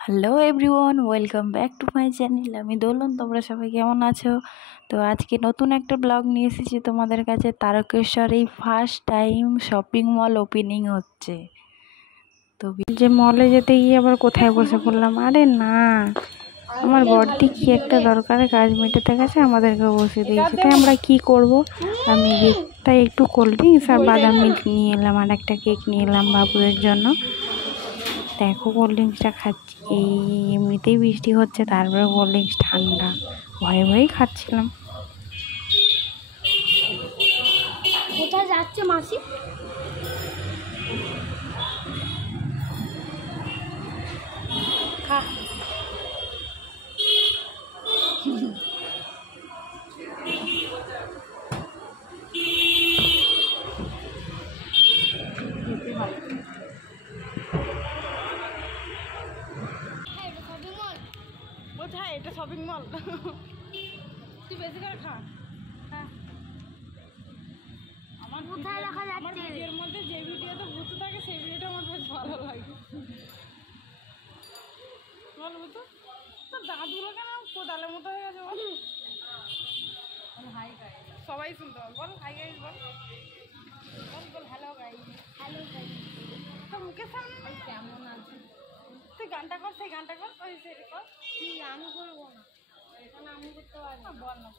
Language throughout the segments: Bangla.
Hello everyone, welcome back to my channel. আমি দোলন। তোমরা সবাই কেমন আছো? তো আজকে নতুন একটা ব্লগ নিয়ে এসেছি তোমাদের কাছে। তারকেশ্বরে first time shopping mall opening হচ্ছে। তো যে মলে যেতে গিয়ে আবার কোথায় বসে পড়লাম, আরে না, আমার বড়দি কি একটা দরকারে কাজ মেটাতে গেছে, আমাদেরকে বসে দিয়েছে। তাই আমরা কি করব, আমি তাই একটু কোল্ড ড্রিঙ্কস আর বাদাম মিল্ক নিয়ে এলাম, আর একটা কেক নিয়ে এলাম বাবুদের জন্য। দেখো কোল্ড ড্রিঙ্কসটা খাচ্ছি, এই এমনিতেই বৃষ্টি হচ্ছে, তারপরে কোল্ড ড্রিঙ্কস ঠান্ডা, ভয়ে ভয়েই খাচ্ছিলাম। কোথায় যাচ্ছে মাসি? খা। কোথায় এটা শপিং মল? তুই বেশি করে খা। আমার কোথায় দেখা যাচ্ছে? আমার ভিডিওর মধ্যে যে ভিডিওতে ভূত থাকে সেই ভিডিওটা আমার বেশ ভালো লাগে। বল ভূত, তো দাঁতগুলো কেন কোদালের মতো হয়ে গেছে? বল হাই গাইস, সবাই শুনতে হবে। বল হাই গাইস, বল বল বল হ্যালো গাইস। হ্যালো গাইস, তো মুখের সামনে কেমন আছে? তুই গানটা কর, সেই গানটা কর, ওই সেটা কর। কি আমি করবো না, এখন আমি করতে পারি না। বল না,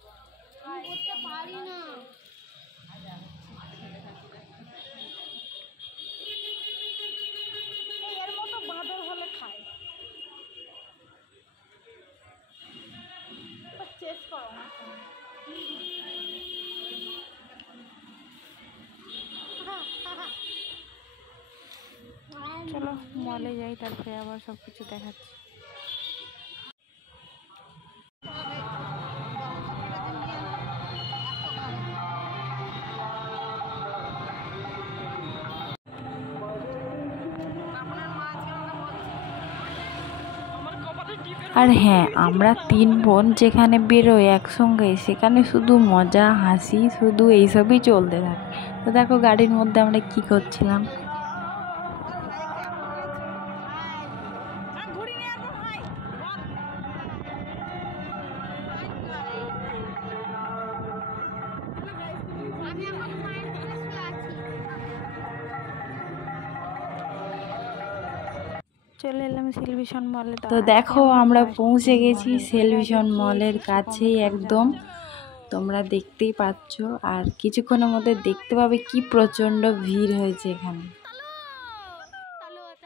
আমি করতে পারি না। এর মতো বাদর হলে খায়, চেস করো না। চলো মলে যাই, তারপরে আবার সব কিছু দেখাচ্ছি। আর হ্যাঁ, আমরা 3 বোন যেখানে বেরোই একসঙ্গে, সেখানে শুধু মজা হাসি, শুধু এইসবই চলতে থাকে। তো দেখো গাড়ির মধ্যে আমরা কি করছিলাম। চলে এলাম সেলভিশন মলে। তো দেখো আমরা পৌঁছে গেছি সেলভিশন মলের কাছেই একদম, তোমরা দেখতেই পাচ্ছ। আর কিছুক্ষণের মধ্যে দেখতে পাবে কি প্রচণ্ড ভিড় হয়েছে এখানে।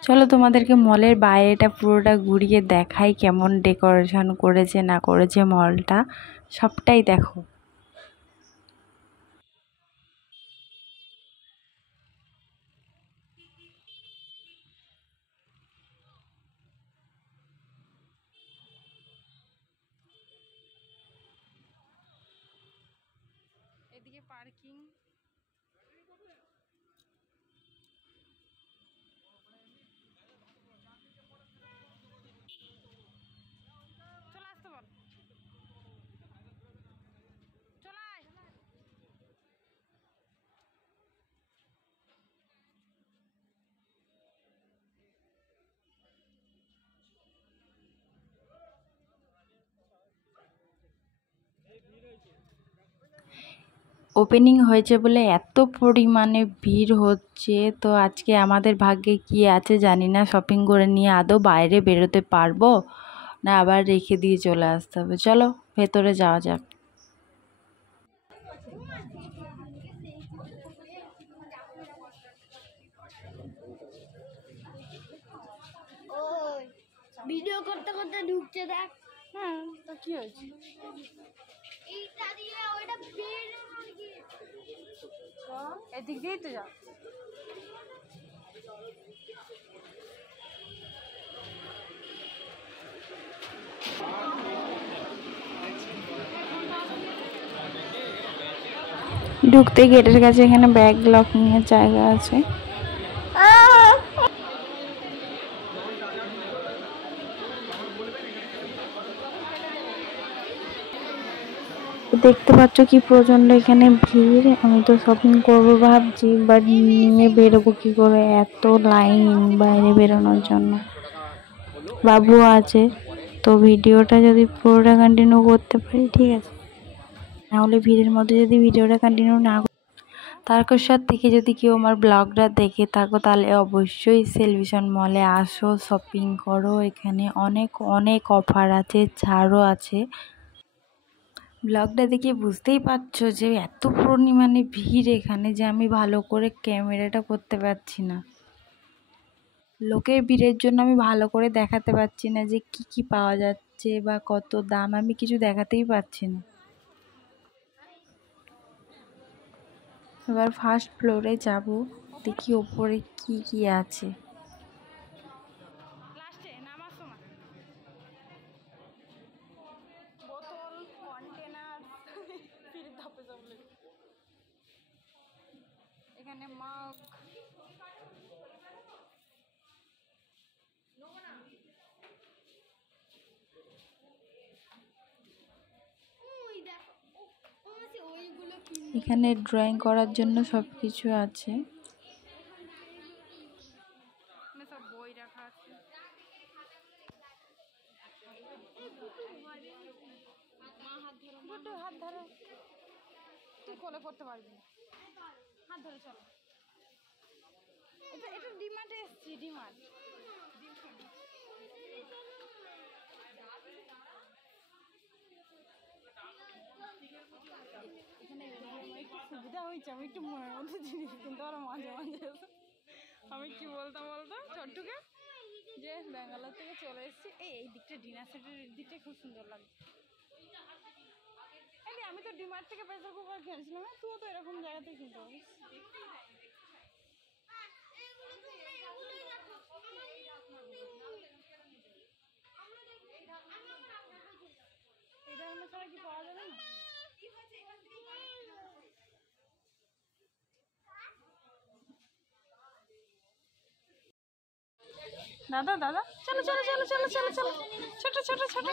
চলো তোমাদেরকে মলের বাইরেটা পুরোটা ঘুরিয়ে দেখাই, কেমন ডেকোরেশন করেছে না করেছে মলটা, সবটাই দেখো। এদিকে পার্কিং, চলে আসতে বল, চলে আয়। ওপেনিং হয়েছে বলে এত পরিমাণে ভিড় হচ্ছে। তো আজকে আমাদের ভাগ্যে কি আছে জানি না, শপিং করে নিয়ে আদৌ বাইরে বেরোতে পারবো না আবার রেখে দিয়ে চলে আসতে হবে। চলো ভেতরে যাওয়া যাক। ভিডিও করতে করতে ঢুকছে, দেখ। হ্যাঁ, তো কি হয়েছে? এইটা দিয়ে ওইটা বের এদিক দিয়েই তো যাও। ঢুকতে গেটের কাছে এখানে ব্যাগ লকিং এর জায়গা আছে। দেখতে পাচ্ছ কি প্রচন্ড এখানে ভিড়। আমি তো শপিং করবো ভাবছি, বাট নিয়ে বেরোবো কি করে, এত লাইন বাইরে বেরোনোর জন্য। বাবু আছে, তো ভিডিওটা যদি পুরোটা কন্টিনিউ করতে পারি ঠিক আছে, নাহলে ভিড়ের মধ্যে যদি ভিডিওটা কন্টিনিউ না তারকেশ্বর থেকে যদি কেউ আমার ব্লগটা দেখে থাকো তাহলে অবশ্যই সেলভিশন মলে আসো, শপিং করো। এখানে অনেক অনেক অফার আছে, ছাড়ও আছে। ব্লগটা দেখে বুঝতেই পারছো যে এত পরিমাণে ভিড় এখানে যে আমি ভালো করে ক্যামেরাটা করতে পারছি না। লোকের ভিড়ের জন্য আমি ভালো করে দেখাতে পারছি না যে কি কি পাওয়া যাচ্ছে বা কত দাম, আমি কিছু দেখাতেই পারছি না। এবার ফার্স্ট ফ্লোরে যাব, দেখি ওপরে কি কি আছে। লাস্টে নামার সময় বোতল, কন্টেনার, ফির ধাপে যাবলে এখানে মাগ। এখানে ড্রয়িং করার জন্য সব কিছু আছে। সব বই রাখা আছে। হাত ধরো, তুই কোলে করতে পারবি না, হাত ধরে চলো। এটা ডিমার্টে এসছি, ডিমার্ট। এখানে একটু সুবিধা হয়েছে, আমি একটু মনের মধ্যে জিনিস কিনতে পারো মাঝে মাঝে। আমি কি বলতাম বলতো ছোট্টুকে, যে ব্যাঙ্গালোর থেকে চলে এসেছি, এই দিকটা ডিনার সেটের দিকটাই খুব সুন্দর লাগে। আমি তো ডিমার্ট থেকে প্রেসার কুকার কিনেছিলাম, তুইও তো এরকম জায়গাতেই কিনতে পারিস। এটা অন্য ছাড়া কি পাওয়া যাবে না? দাদা দাদা চলো চলো চলো চলো চলো চলো, ছোট ছোট ছোট।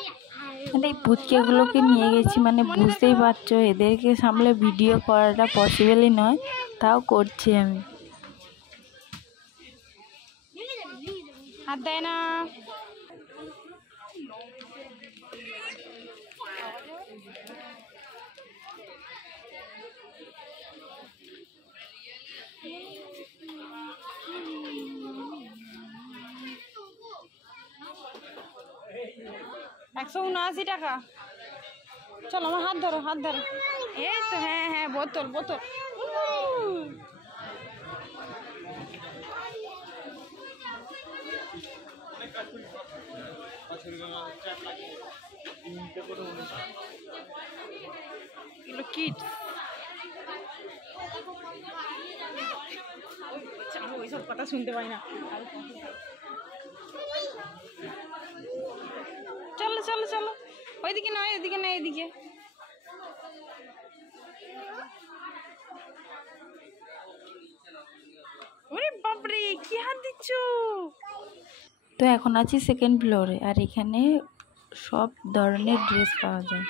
মানে এই পুচকেগুলোকে নিয়ে গেছি, মানে বুঝতেই পারছো এদেরকে সামলে ভিডিও করাটা পসিবলই নয়, তাও করছি আমি। হাত দেয় না। 179 টাকা। চলো আমার হাত ধরো, হাত ধরো। এই তো, হ্যাঁ হ্যাঁ, বোতল বোতল। এগুলো কিট। ওইসব কথা শুনতে পাই না। চলো চলো চলো, ওইদিকে নয়, ওইদিকে না, এইদিকে। ওরে বাপরে, কি হাত দিচ্ছ? তো এখন আছি সেকেন্ড ফ্লোরে, আর এখানে সব ধরনের ড্রেস পাওয়া যায়,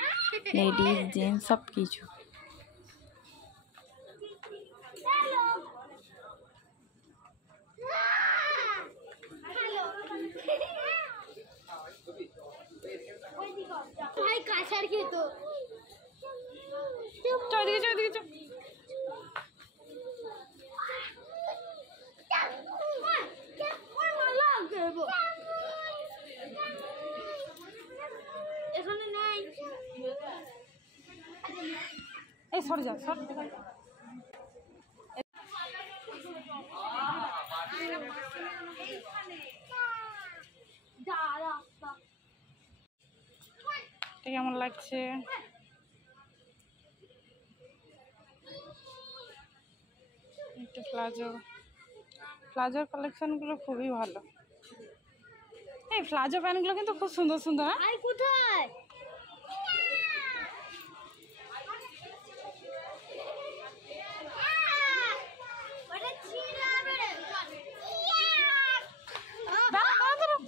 লেডিস জেন্টস সব কিছু। ভাই কাছার খেত ওইদিকে চো, ওইদিকে চো। এখানে নাই। এই সর যা, সর। কেমন লাগছে? একটু প্লাজোর কালেকশনগুলো খুবই ভালো। এই প্লাজো প্যান্টগুলো কিন্তু খুব সুন্দর সুন্দর। আই কোথায়?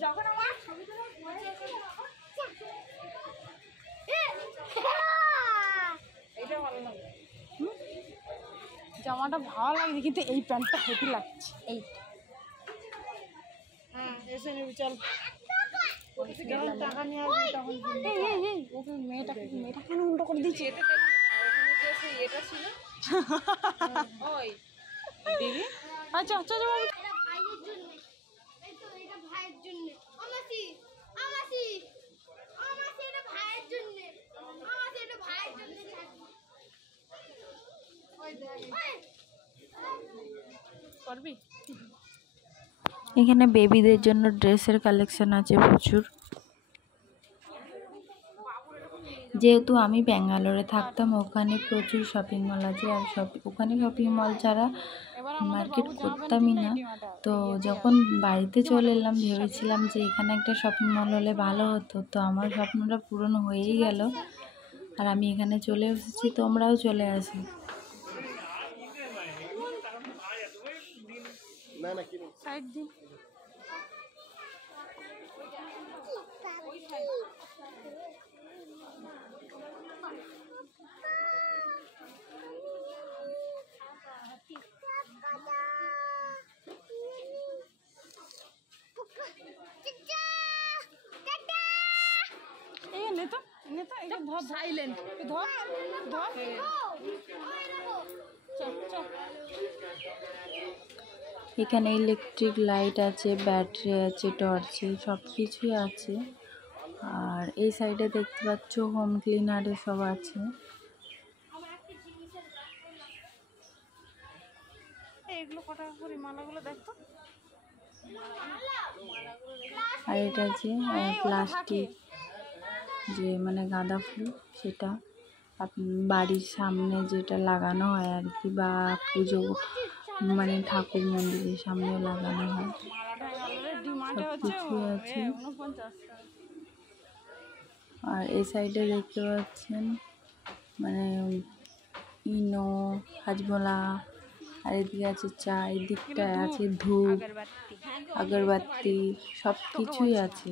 যখন আমার জামাটা ভালো লাগছে, কিন্তু এই প্যান্টটা হেভি লাগছে। এইটা হ্যাঁ এসে নিবি চল। যখন টাকা নিয়ে আসবি তখন ওকে মেয়েটা কেন উল্টো করে দিচ্ছি? এটা ছিল ওই দিদি। আচ্ছা আচ্ছা এটা ভাইয়ের জন্য, এই তো এটা ভাইয়ের জন্য। আমাসি আমাসি আমাসি এটা ভাইয়ের জন্য, আমাসি এটা ভাইয়ের জন্য। ওই দেখ করবি। এখানে বেবিদের জন্য ড্রেসের কালেকশন আছে প্রচুর। যেহেতু আমি ব্যাঙ্গালোরে থাকতাম, ওখানে প্রচুর শপিং মল আছে, আর ওখানে শপিং মল ছাড়া মার্কেট করতামই না। তো যখন বাড়িতে চলে এলাম ভেবেছিলাম যে এখানে একটা শপিং মল হলে ভালো হতো, তো আমার স্বপ্নটা পূরণ হয়েই গেল, আর আমি এখানে চলে এসেছি, তোমরাও চলে আসো। সাইড দিন। এই নে তো এটা ধর, সাইলেন্ট ধর ধর। চল চল। এখানে ইলেকট্রিক লাইট আছে, ব্যাটারি আছে, টর্চ সব কিছুই আছে। আর এই সাইডে দেখতে পাচ্ছ হোম ক্লিনারে সব আছে। এগুলো কত টাকা করে মালাগুলো দেখতো? আর এটা যে প্লাস্টিক যে মানে গাঁদা ফুল, সেটা বাড়ির সামনে যেটা লাগানো হয় আর কি, বা পুজো মানে ঠাকুর মন্দিরের সামনে লাগানো হয়, সব কিছুই আছে। আর এই সাইডে দেখতে পাচ্ছেন মানে ইনো, হাজমোলা, আর এদিকে আছে চা, এদিকটায় আছে ধূপ, আগরবাতি, সব কিছুই আছে।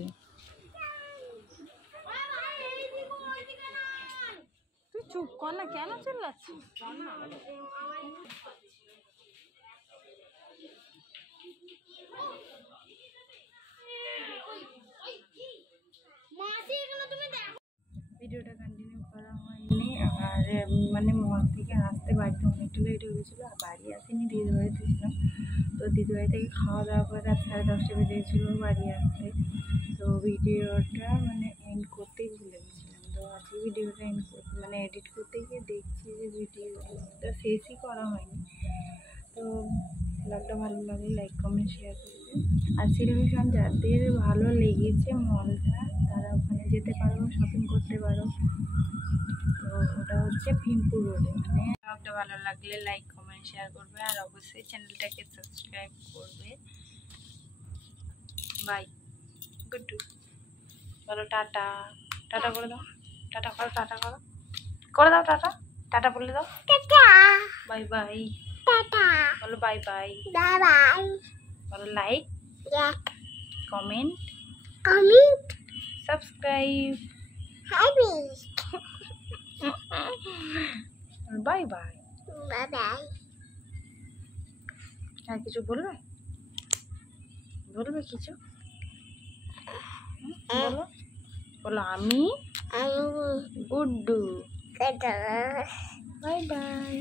তুই চুপ কর না, কেন চিল্লাচ্ছিস? মাসি এগুলো তুমি দেখো। ভিডিওটা কন্টিনিউ করা হয়নি, আর মানে মল থেকে আসতে বাড়িতে অনেকটা লেট হয়ে গেছিলো, আর বাড়ি আসেনি, দিদিবাড়িতে ছিলাম। তো দিদিবাড়ি থেকে খাওয়া দাওয়া করে রাত 10:30 বেজে গেছিলো বাড়ি আসতে। তো ভিডিওটা মানে এন্ড করতেই ভুলে গেছিলাম। তো আজকে ভিডিওটা মানে এডিট করতে গিয়ে দেখছি যে ভিডিওটা শেষই করা হয়নি। তো ব্লগটা ভালো লাগলে লাইক কমেন্ট শেয়ার করবে। আর সিলেকশন যাদের ভালো লেগেছে মলটা, তারা ওখানে যেতে পারো, শপিং করতে পারো। তো ওটা হচ্ছে ভীমপুর রোডে। মানে ব্লগটা ভালো লাগলে লাইক কমেন্ট শেয়ার করবে, আর অবশ্যই চ্যানেলটাকে সাবস্ক্রাইব করবে। বাই, গুড্ডু বলো টাটা। টাটা করে দাও, টাটা করো, টাটা করো, করে দাও টাটা, টাটা বলে দাও, বাই বাই, বলো বাই বাই, বলো like, comment, subscribe, bye bye. আর কিছু বলবে? বলবে কিছু? বলো, বলো আমি গুড্ডু। Bye bye.